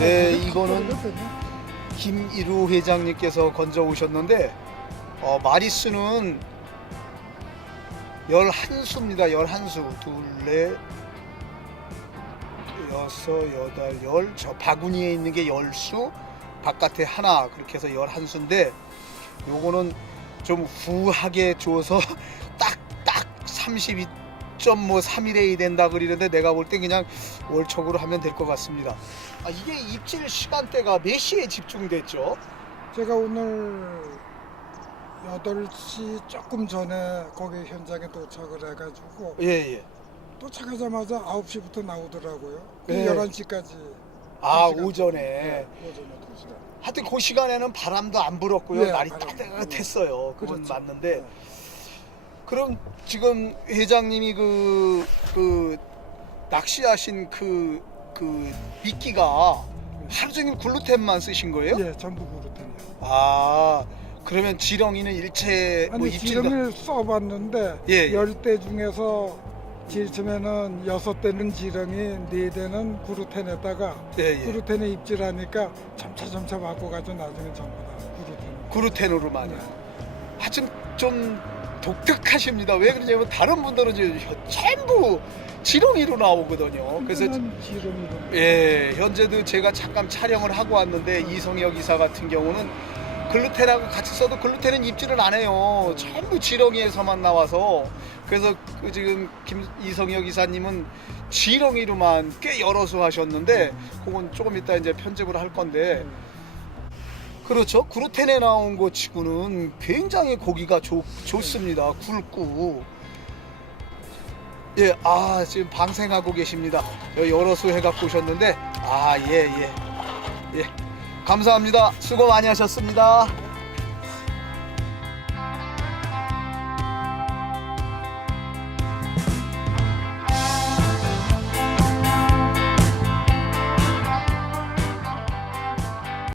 이거는 김일우 회장님께서 건져 오셨는데 어, 마리수는 11수입니다. 11수. 둘, 넷, 여섯, 여덟, 열. 저 바구니에 있는 게 10수. 바깥에 하나. 그렇게 해서 11수인데 요거는 좀 후하게 줘서 딱딱 32.3일에 된다 그러는데 내가 볼때 그냥 월척으로 하면 될 것 같습니다. 아, 이게 입질 시간대가 몇 시에 집중됐죠? 제가 오늘 8시 조금 전에 거기 현장에 도착을 해가지고 예, 예. 도착하자마자 9시부터 나오더라고요. 그 네. 11시까지. 아, 시간. 오전에. 네, 오전에 2시간. 하여튼 그 시간에는 바람도 안 불었고요. 네, 날이 바람. 따뜻했어요. 그건 그렇죠. 맞는데. 네. 그럼 지금 회장님이 그, 그, 낚시하신 그, 그 미끼가 하루 종일 글루텐만 쓰신 거예요? 예, 전부 그렇다네요. 아, 그러면 지렁이는 일체 뭐 아니 입질도 지름을 써봤는데 예, 예. 열 대 중에서 제일 처음에는 여섯 대는 지렁이, 네 대는 구루텐에다가 예, 예. 구루텐에 입질하니까 점차 점차 바꿔가지고 나중에 전부 다 구루텐. 그루텐으로만. 네. 하여튼 좀 독특하십니다. 왜 그러냐면 다른 분들은 이제 전부 지렁이로 나오거든요. 그래서 지렁이로. 예, 현재도 제가 잠깐 촬영을 하고 왔는데 이성혁 이사 같은 경우는 글루텐하고 같이 써도 글루텐은 입질을 안 해요. 전부 지렁이에서만 나와서 그래서 그 지금 김 이성혁 이사님은 지렁이로만 꽤 여러 수 하셨는데 그건 조금 이따 이제 편집을 할 건데 그렇죠. 그루텐에 나온 거 치고는 굉장히 고기가 좋, 좋습니다. 굵고. 예, 아, 지금 방생하고 계십니다. 여- 여러 수 해갖고 오셨는데, 아, 예, 예. 예. 감사합니다. 수고 많이 하셨습니다.